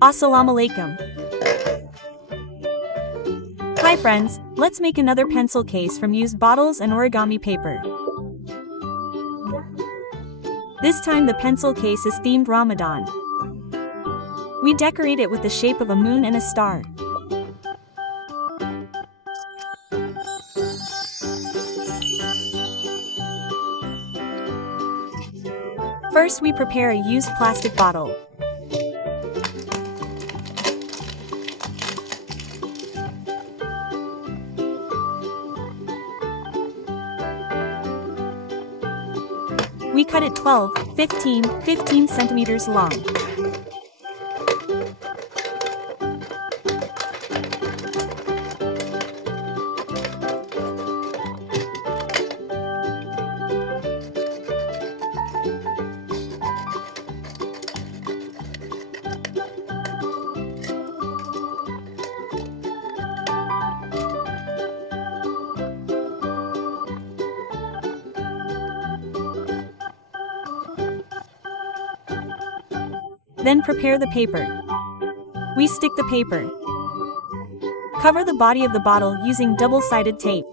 Assalamu alaikum. Hi friends, let's make another pencil case from used bottles and origami paper. This time the pencil case is themed Ramadan. We decorate it with the shape of a moon and a star. First we prepare a used plastic bottle. We cut it 15 centimeters long. Then prepare the paper. We stick the paper. Cover the body of the bottle using double-sided tape.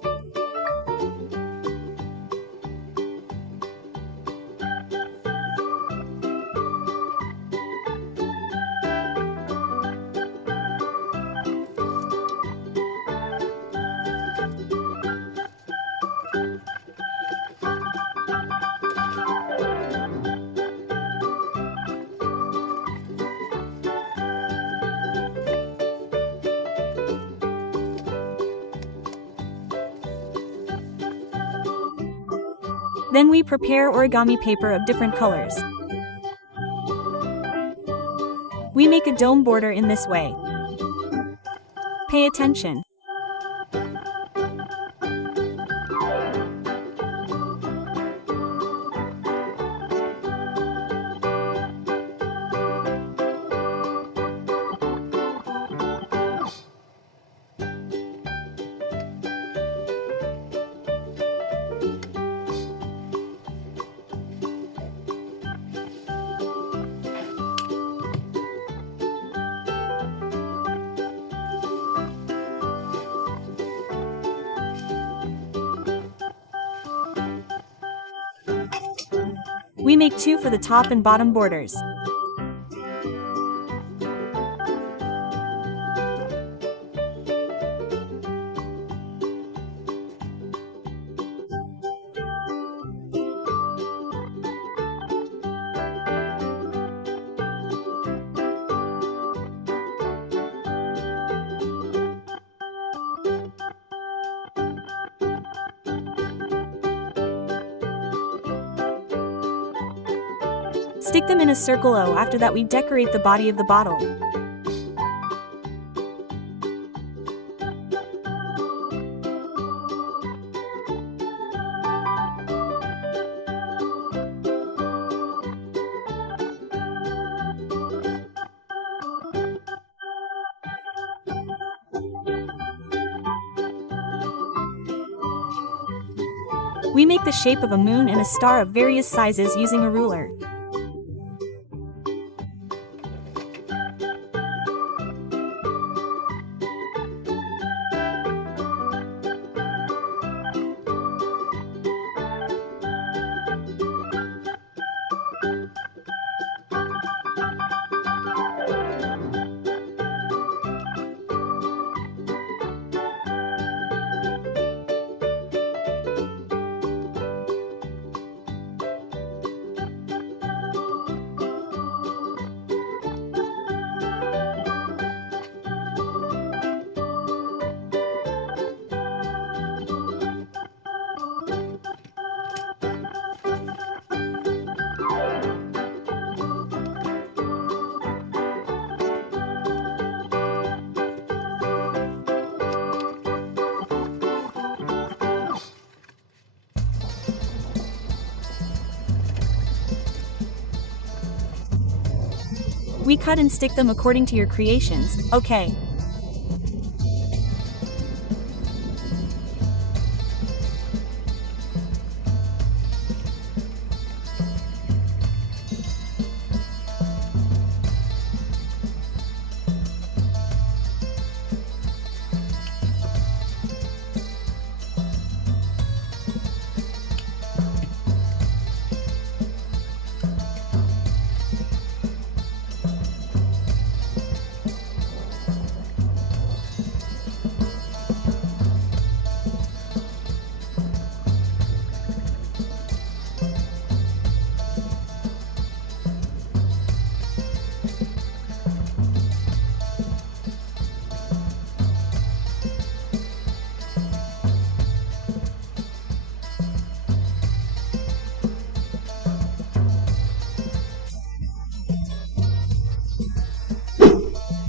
Then we prepare origami paper of different colors. We make a dome border in this way. Pay attention. We make two for the top and bottom borders. Stick them in a circle O. After that we decorate the body of the bottle. We make the shape of a moon and a star of various sizes using a ruler. We cut and stick them according to your creations, okay?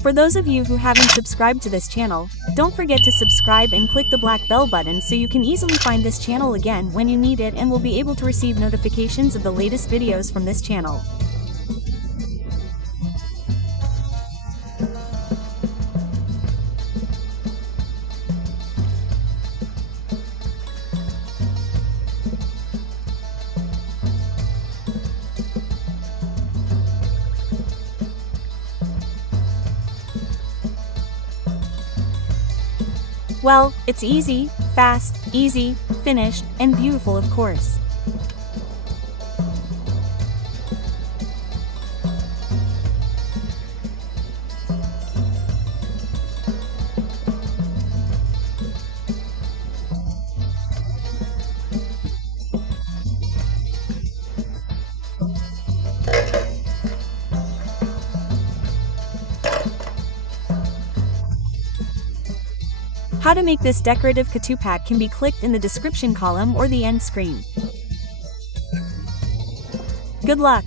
For those of you who haven't subscribed to this channel, don't forget to subscribe and click the black bell button so you can easily find this channel again when you need it and will be able to receive notifications of the latest videos from this channel. Well, it's easy, fast, easy, finished, and beautiful of course. How to make this decorative Katupak can be clicked in the description column or the end screen. Good luck!